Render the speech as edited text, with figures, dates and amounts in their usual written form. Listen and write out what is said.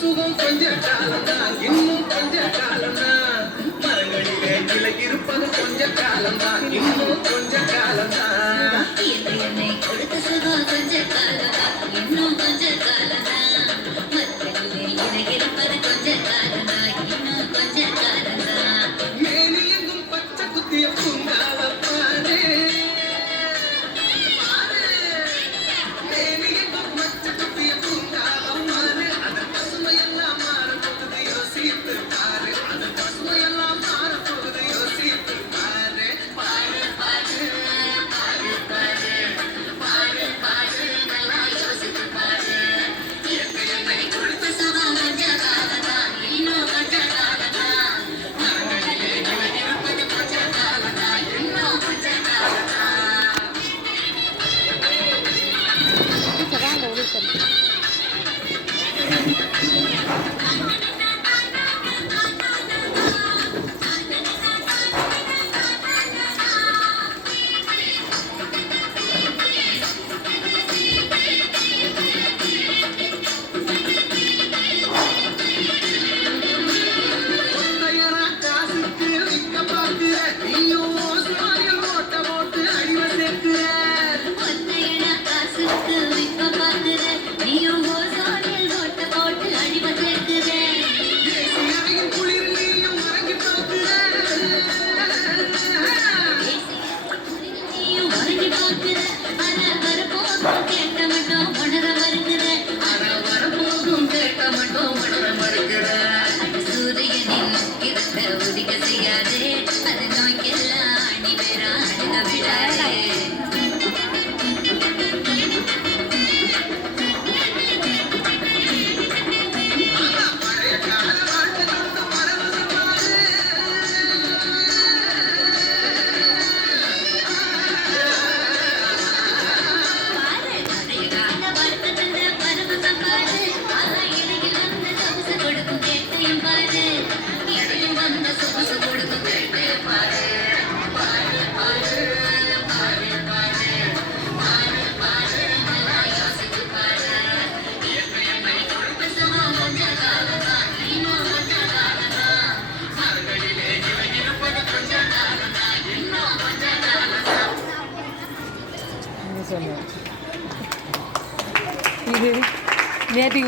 சுகம் கொஞ்ச காலம்தான், இன்னும் கொஞ்ச காலம்தான். மரங்களிலே கிளை இருப்பது கொஞ்ச காலம்தான், இன்னும் கொஞ்ச காலம்தான். என்னை கொடுத்த சுகம் கொஞ்ச காலம்தான், இன்னும் கொஞ்ச காலம்தான். மரங்களிலே கிளை இருப்பது கொஞ்ச காலம்தான், இன்னும் கொஞ்ச காலம்தான். மேனி எங்கும் பச்சை குத்திய பூங்காவப்பானே, மேனி எங்கும் பச்சை குத்திய பூங்காவப்பானே. அதன் பசுமையெல்லாம் மாறப்போகுது யோசித்து பாரு, அதன் பசுமையெல்லாம் மாறப்போகுது யோசித்து பாரு. பாரு பாரு பாரு பாரு பாரு பாரு நல்லா யோசித்து பாரு. என்னை கொடுத்த சுகம் கொஞ்ச காலம்தான், இன்னும் கொஞ்ச காலம்தான். மரங்களிலே கிளை இருப்பது கொஞ்ச காலம்தான், இன்னும் கொஞ்ச காலம்தான். ஒத்தையரா காசுக்கு விற்க பார்க்கிற, நீயும் ஓசுவாயில் ஓட்ட போட்டு அடிமை சேர்க்கிற. ஒத்தையடா காசுக்கு விற்க பார்க்கிற, நீயும் ஓசோனில் ஓட்ட போட்டு அழிவு சேர்க்கிற. ஏசி அறையின் குளிர் நீயும் மறங்கி பார்க்கிற. நீயும் உறங்கி பார்க்கிற, ஆனா வரப்போகும் கேட்க மட்டும் உணர வருகிற. ஆனா வரப்போகும் கேட்க மட்டும் உணர மறுக்கிற. சூரியனின் கிரத்தை உதிக்க செய்யாதே, அது நோய்க்கெல்லாம் அணி வேற அழுக விடாதே. ஆனா பழைய கால வாழ்க்கை தந்த மரபு பாரு. பாரு, பழைய கால வருத்தத்தின் பரவசம் பாரு. ஆனா இடையில் வந்த சொகுசு கொடுக்கும் கேட்டையும் பாரு. இடையில் வந்த சொகுசு கொடுக்கும் கேட்டையும் பாரு. பாரு, பாரு, பாரு, பாரு, பாரு, பாரு, நல்லா யோசிச்சு பாரு. என்னை கொடுத்த சுகம் கொஞ்ச காலம்தான், இன்னும் கொஞ்ச காலம்தான். மரங்களிலே கிளை இருப்பது கொஞ்ச காலம்தான், இன்னும் கொஞ்ச காலம்தான். சொன்னேன் இது நேற்று